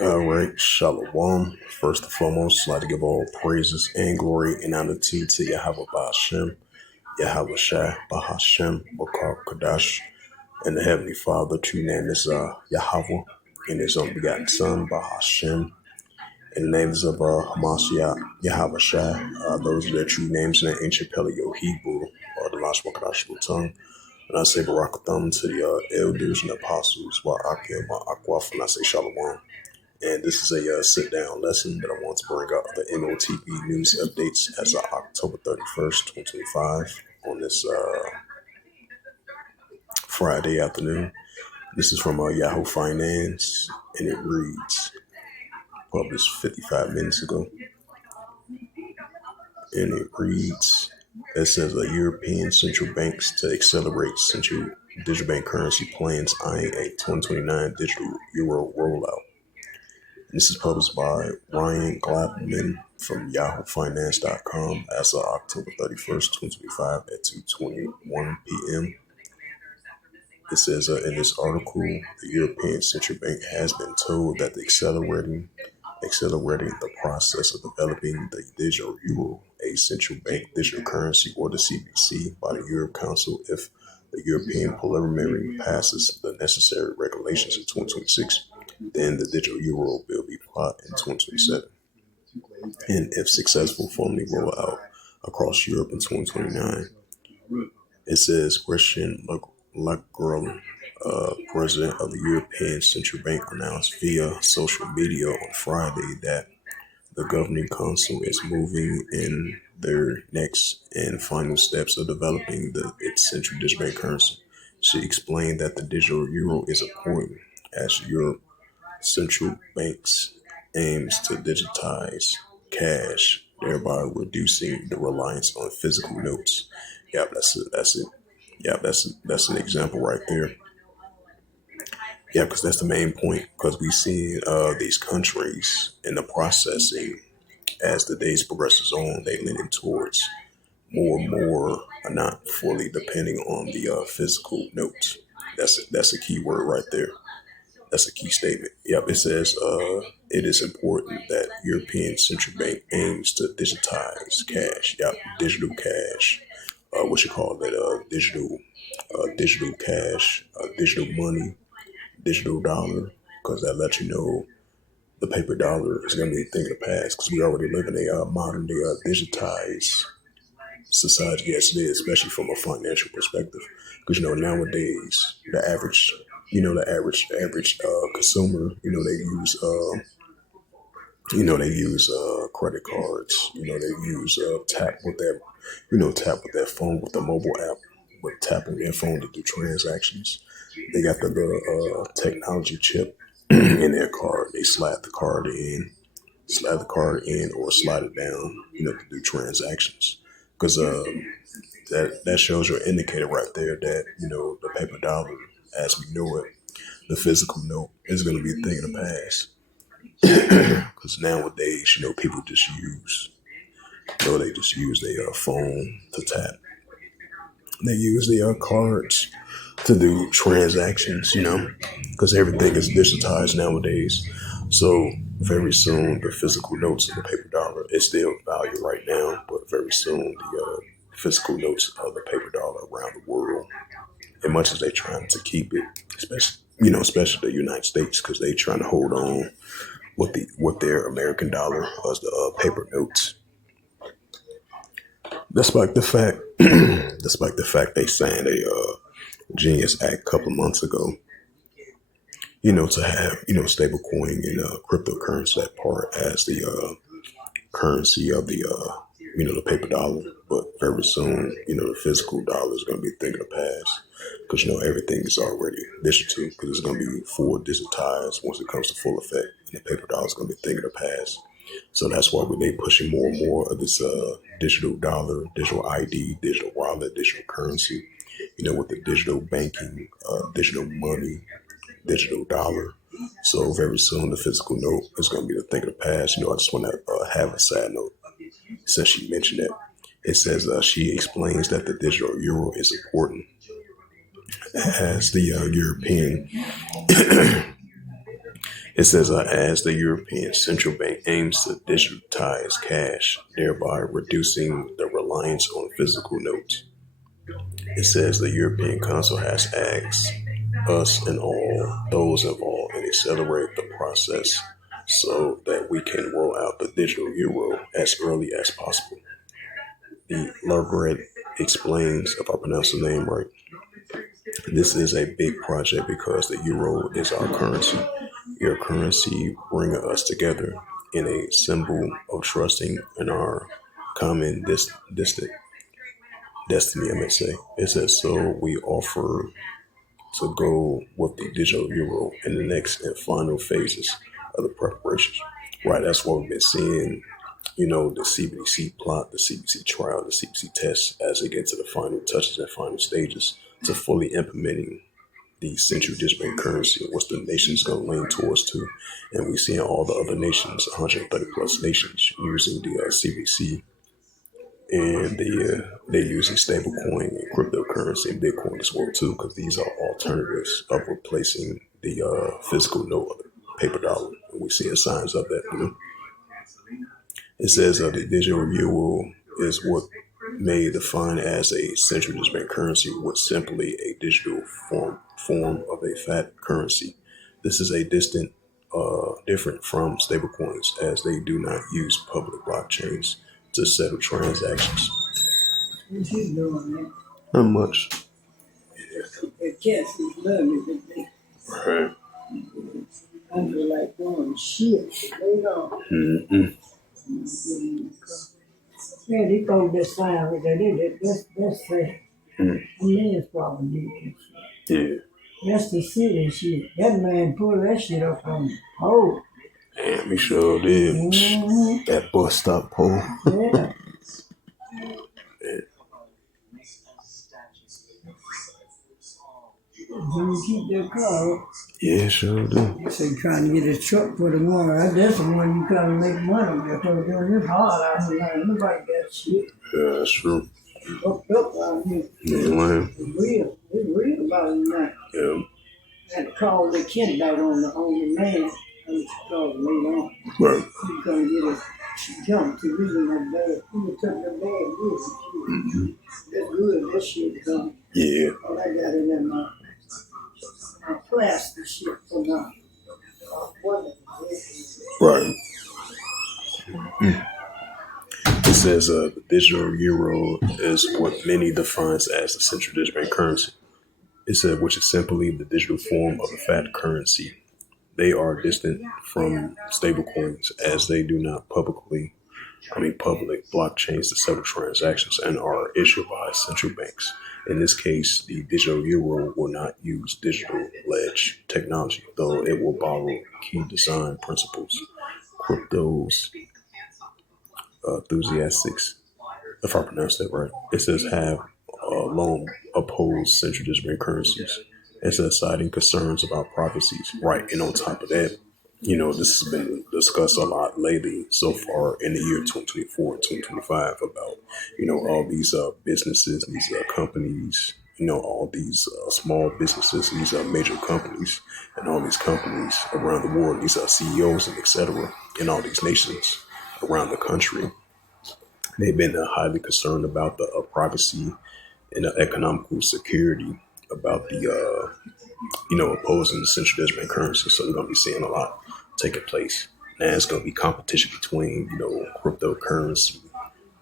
All right, Shalom. First and foremost, I'd like to give all praises and glory and honor to Yahweh Ba'ashem, Yahweh Shai, Bahashem, Bakar Kadash, and the Heavenly Father. True name is Yahweh, and His only begotten Son, Bahashem, and the names of Hamashiach, Yahweh Shai. Those are their true names in the ancient Paleo Hebrew, or the Lashma Kadashbu tongue. And I say Barakatham to the elders and apostles, Wa'akim, Wa'akwaf, and I say Shalom. And this is a sit-down lesson that I want to bring up the M.O.T.B news updates as of October 31st, 2025 on this Friday afternoon. This is from Yahoo Finance, and it reads, published 55 minutes ago, and it reads, it says European central banks to accelerate central digital bank currency plans eyeing a 2029 digital euro rollout. This is published by Ryan Glapman from YahooFinance.com as of October 31st, 2025 at 2:21 p.m. It says in this article, the European Central Bank has been told that the accelerating the process of developing the digital euro, a central bank digital currency, or the CBC, by the Euro Council if the European Parliament passes the necessary regulations in 2026. Then the digital euro will be applied in 2027, and if successful, formally roll out across Europe in 2029. It says Christian Lagarde, president of the European Central Bank, announced via social media on Friday that the governing council is moving in their next and final steps of developing its central digital bank currency. She explained that the digital euro is important as Europe central banks aims to digitize cash, thereby reducing the reliance on physical notes. Yeah, that's it. That's it. Yeah, that's an example right there. Yeah, because that's the main point. Because we see these countries in the processing as the days progresses on, they leaning towards more and more are not fully depending on the physical notes. That's a key word right there. That's a key statement. Yep, it says it is important that European Central Bank aims to digitize cash. Yep, digital cash. What you call it? Digital cash, digital money, digital dollar. Because that lets you know the paper dollar is going to be a thing of the past. Because we already live in a modern day digitized society. Yes, it is, especially from a financial perspective. Because nowadays the average consumer, they use credit cards. They use tap with their phone with the mobile app, with tapping their phone to do transactions. They got the little technology chip in their card. They slide the card in, or slide it down, to do transactions. Because that shows your indicator right there that the paper dollar, as we know it, the physical note, is going to be a thing of the past. Because nowadays, people just use, they just use their phone to tap. They use their cards to do transactions, because everything is digitized nowadays. So very soon, the physical notes of the paper dollar is still value right now, but very soon the physical notes of the paper dollar around the world, as much as they're trying to keep it, especially the United States, because they're trying to hold on with their American dollar as the paper notes. Despite the fact they signed a Genius Act a couple of months ago, to have stable coin and cryptocurrency, that part as the currency of the paper dollar. But very soon, the physical dollar is going to be a thing of the past, because everything is already digital, because it's going to be full digitized once it comes to full effect, and the paper dollar is going to be a thing of the past. So that's why they pushing more and more of this digital dollar, digital ID, digital wallet, digital currency, with the digital banking, digital money, digital dollar. So very soon the physical note is going to be the thing of the past. I just want to have a side note since she mentioned that. It says she explains that the digital euro is important as the European, it says, as the European Central Bank aims to digitize cash, thereby reducing the reliance on physical notes. It says the European Council has asked us and all those involved and accelerate the process so that we can roll out the digital euro as early as possible. The Margaret explains, if I pronounce the name right, this is a big project because the euro is our currency. Your currency bringing us together in a symbol of trusting in our common distant destiny, I may say. It says, so we offer to go with the digital euro in the next and final phases of the preparations. Right, that's what we've been seeing, the CBDC plot, the CBDC trial, the CBDC test as it gets to the final touches and final stages to fully implementing the central digital bank currency, which the nation's going to lean towards too. And we're seeing all the other nations, 130 plus nations, using the CBDC, and they're using stablecoin and cryptocurrency and Bitcoin as well too, because these are alternatives of replacing the physical note of the paper dollar. And we're seeing signs of that. It says the digital euro is what may define as a central digital bank currency, with simply a digital form of a fiat currency. This is a different from stablecoins, as they do not use public blockchains to settle transactions. What you doing, man? Not much. The cats is lovely today. Right. I feel like going shit. Lay on. Mm-mm. Yeah, they go this sign with that. That's sad. Mm. The man's probably need this shit. Yeah. That's the city shit. That man pulled that shit up on the pole. Damn, he sure did. Mm-hmm. That bus stop pole. Yeah. You keep that car up. Yeah, sure do. You say trying to get a truck for tomorrow. That's the one you kind of make money with. It's hard out here. Man. Nobody got shit. Yeah, that's true. Up out here. Yeah, man. It's real. It's real about it now. Yeah. I had to call the kid back on the man. I was called later on. Right. He's gonna get a jump to using that bag. He took the bag with him. That's good. That shit done. Yeah. All I got in that my plastic shit for my Right. It says the digital euro is what many defines as the central digital bank currency. It said, which is simply the digital form of a fiat currency. They are distant from stablecoins, as they do not public blockchains to settle transactions and are issued by central banks. In this case, the digital euro will not use digital ledge technology, though it will borrow key design principles. Cryptos enthusiasts, if I pronounce that right, it says have long opposed central digital bank currencies. It says citing concerns about privacies. Right, and on top of that, this has been discussed a lot lately so far in the year 2024 and 2025 about, all these businesses, these companies, all these small businesses, these major companies, and all these companies around the world, these CEOs and et cetera, in all these nations around the country. They've been highly concerned about the privacy and the economical security about the, opposing the central digital bank currency. So we're going to be seeing a lot taking place. Now it's going to be competition between, cryptocurrency,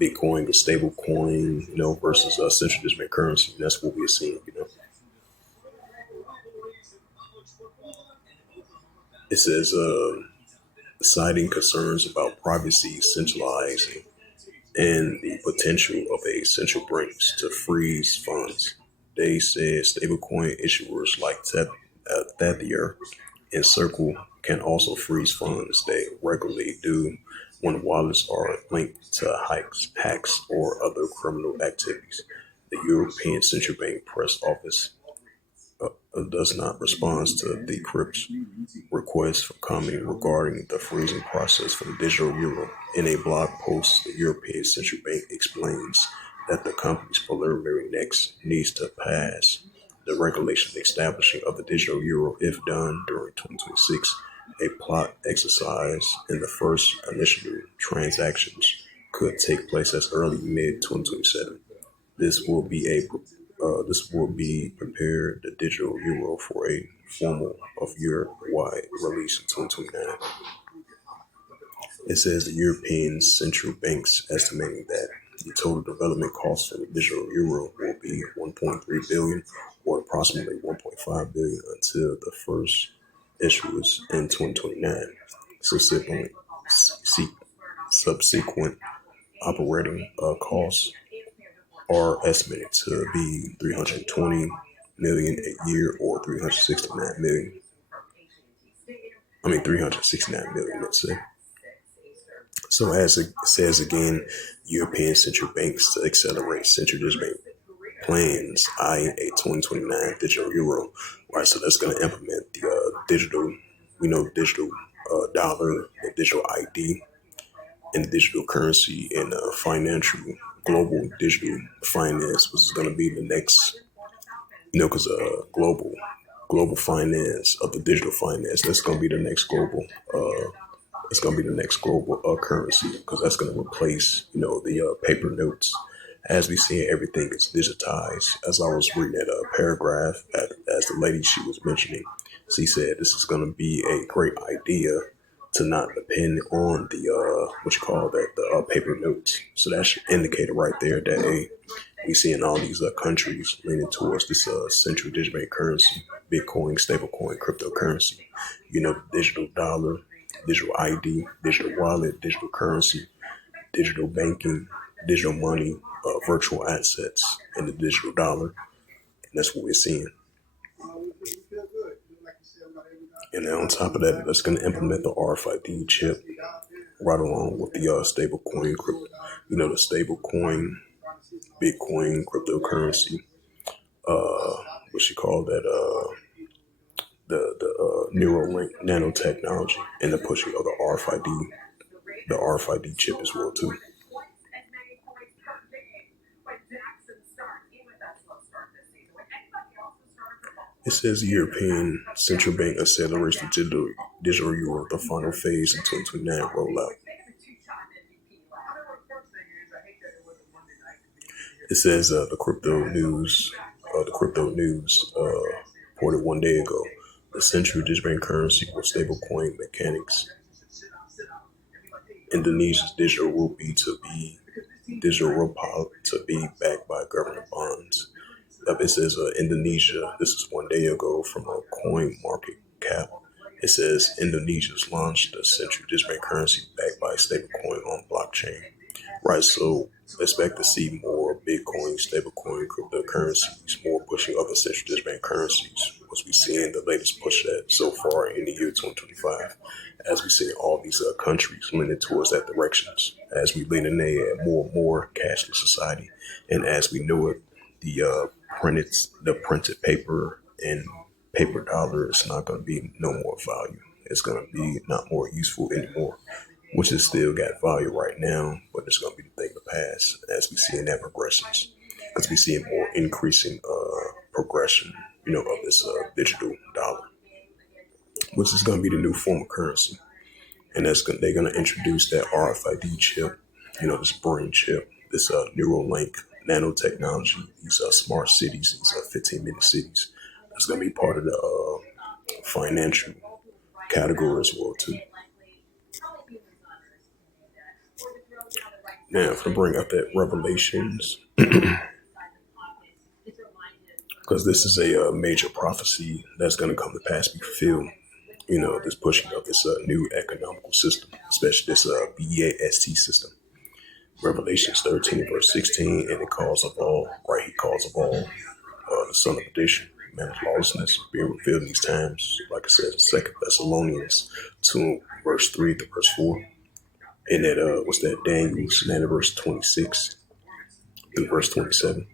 Bitcoin, the stable coin, versus central digital bank currency. And that's what we're seeing. It says, citing concerns about privacy, centralizing, and the potential of a central bank to freeze funds. They said stablecoin issuers like Tether and Circle can also freeze funds they regularly do when wallets are linked to hacks or other criminal activities. The European Central Bank Press Office does not respond to the Crypt's request for comment regarding the freezing process for the digital euro. In a blog post, the European Central Bank explains that the company's preliminary next needs to pass the regulation establishing of the digital euro, if done during 2026, a plot exercise in the first initial transactions could take place as early mid 2027. This will be prepared the digital euro for a formal of Europe-wide release in 2029. It says the European Central Bank's estimating that the total development cost for the digital euro will be 1.3 billion or approximately 1.5 billion until the first issuance in 2029. Subsequent operating costs are estimated to be 320 million a year or 369 million, let's say. So as it says again, European central banks to accelerate central bank plans, eyeing a 2029 digital euro. Right, so that's going to implement the digital, digital dollar, the digital ID, and the digital currency and financial global digital finance, which is going to be the next, because global finance of the digital finance, that's going to be the next global. It's going to be the next global currency because that's going to replace, the paper notes. As we see, everything is digitized. As I was reading that paragraph, as the lady she was mentioning, she said this is going to be a great idea to not depend on the the paper notes. So that should indicate right there that we see in all these countries leaning towards this central digital bank currency, Bitcoin, stablecoin, cryptocurrency. The digital dollar, digital ID, digital wallet, digital currency, digital banking, digital money, virtual assets, and the digital dollar. And that's what we're seeing. And then on top of that, that's going to implement the RFID chip right along with the stable coin, the stable coin, Bitcoin, cryptocurrency, what you call that, the Neuralink nanotechnology, and the pushing of the RFID chip as well too. It says European Central Bank accelerates the digital euro, the final phase in 2029 rollout. It says the crypto news reported one day ago, the central digital bank currency with stablecoin mechanics. Indonesia's digital rupee to be backed by government bonds. It says Indonesia, this is one day ago from a coin market cap. It says Indonesia's launched the central digital bank currency backed by stablecoin on blockchain. Right, so expect to see more Bitcoin, stablecoin, cryptocurrencies, more pushing other central digital bank currencies, as we see in the latest push that so far in the year 2025, as we see all these countries leaning towards that directions, as we lean in a more and more cashless society, and as we know it, the printed paper and paper dollar is not going to be no more value. It's going to be not more useful anymore, which is still got value right now, but it's going to be the thing of the past as we see in that progressions, because we see a more increasing progression, of this digital dollar, which is going to be the new form of currency, and they're going to introduce that RFID chip, this brain chip, this Neuralink nanotechnology, these smart cities, these 15-minute cities. That's going to be part of the financial category as well too. Now, if I bring up that Revelations, because this is a major prophecy that's going to come to pass, be fulfilled. This pushing of this new economical system, especially this BAST system. Revelations 13 verse 16, and it calls of all, right? He calls of all the son of perdition, man of lawlessness, being revealed in these times. Like I said, 2 Thessalonians 2 verse 3 to verse 4. And that was that Daniel's 9 verse 26 through verse 27.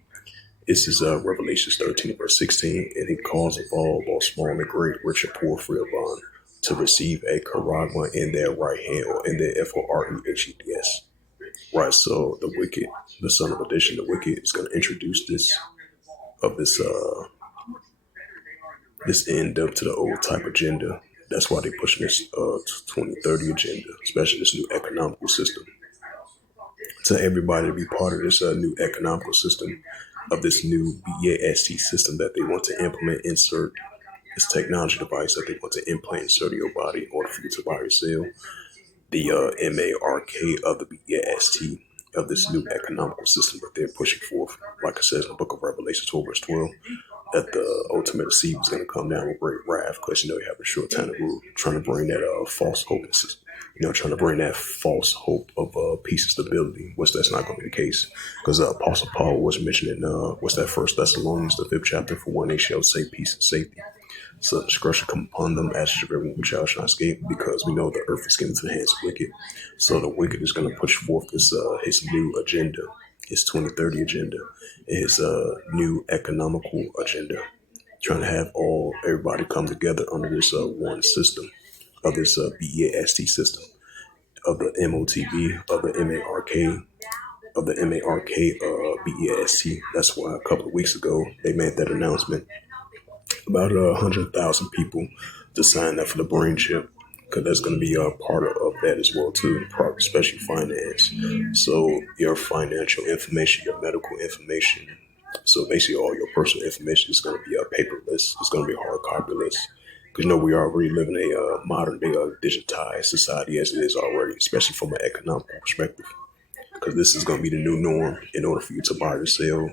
This is Revelations 13 verse 16, and he calls of all, both small and great, rich and poor, free or bond, to receive a charagma in their right hand, or in their FOREHEDS. Right, so the wicked, the son of perdition, the wicked is going to introduce this this end up to the old type agenda. That's why they're pushing this 2030 agenda, especially this new economical system. To everybody to be part of this new economical system, of this new BAST system that they want to implement, insert this technology device that they want to implant insert your body in order for you to buy or sell. The M.A.R.K. of the BAST of this new economical system that they're pushing forth. Like it says in the book of Revelation 12, verse 12, that the ultimate seed was going to come down with great wrath because, you have a short time to rule, trying to bring that false hope, trying to bring that false hope of peace and stability, which that's not going to be the case. Because Apostle Paul was mentioning, what's that, First Thessalonians, the 5th chapter, for one they shall say peace and safety. So destruction come upon them as everyone which shall not escape, because we know the earth is given to the hands of wicked. So the wicked is going to push forth this his new agenda, his 2030 agenda, and his new economical agenda, trying to have everybody come together under this one system of this BAST system of the M.O.T.B, of the M.A.R.K, of the M.A.R.K BAST. That's why a couple of weeks ago they made that announcement about 100,000 people to sign up for the brain chip, because that's going to be a part of that as well too, especially finance. So your financial information, your medical information, so basically all your personal information is going to be paperless. It's going to be hard copyless, because we are already living a modern day digitized society as it is already, especially from an economic perspective, because this is going to be the new norm in order for you to buy or sell.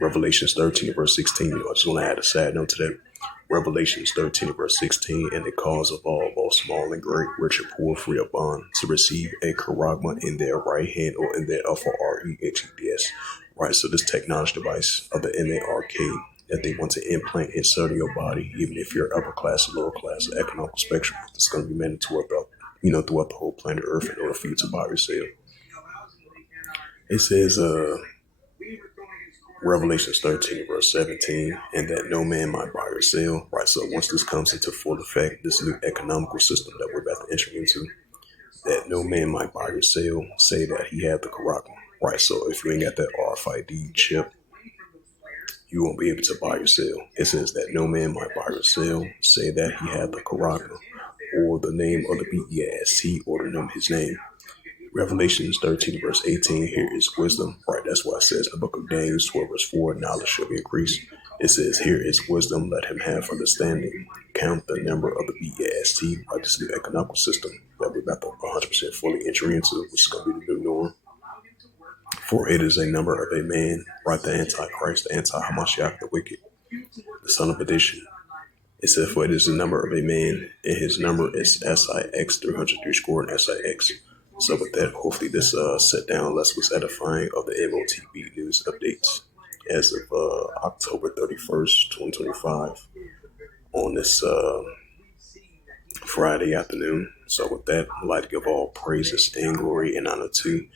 Revelations 13 verse 16. I just want to add a sad note to that. Revelations 13 verse 16, and the cause of all, both small and great, rich and poor, free or bond, to receive a charagma in their right hand or in their upper REHEDS. Right, so this technology device of the M.A.R.K. that they want to implant inside of your body, even if you're upper class or lower class or economic spectrum, it's going to be mandatory throughout the whole planet Earth in order for you to buy or sell. It says, Revelations 13, verse 17, and that no man might buy or sell. Right, so once this comes into full effect, this new economical system that we're about to enter into, that no man might buy or sell, say that he had the charagma. Right, so if you ain't got that RFID chip, you won't be able to buy or sell. It says that no man might buy or sell, say that he had the charagma, or the name of the BAST, or the name of his name. Revelations 13, verse 18, here is wisdom. Right, that's why it says in the book of Daniel 12, verse 4, knowledge shall be increased. It says, here is wisdom, let him have understanding. Count the number of the BAST, right, this new economical system that we're about to 100% fully enter into, which is going to be the new norm. For it is a number of a man, right, the Antichrist, the anti-Hamashiach, the wicked, the son of perdition. It says, for it is the number of a man, and his number is SIX 303 score and SIX. So with that, hopefully this sit down less was edifying of the M.O.T.B news updates as of October 31st, 2025 on this Friday afternoon. So with that, I'd like to give all praises and glory and honor to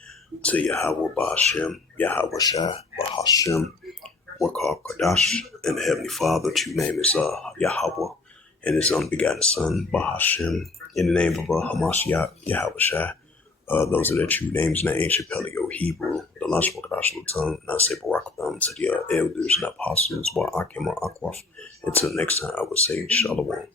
Yahweh Ba'ashem, Yahweh Shai, Bahashem, Wakar Kadash, and the Heavenly Father. True name is Yahweh, and His unbegotten Son, Bahashem, in the name of Hamashiach, Yahweh Shai. Those are the true names in the ancient Paleo Hebrew, the Lashma Kadash tongue, and I say Barakatham to the elders and apostles, while Akim Akwaf. Until next time, I would say Shalom.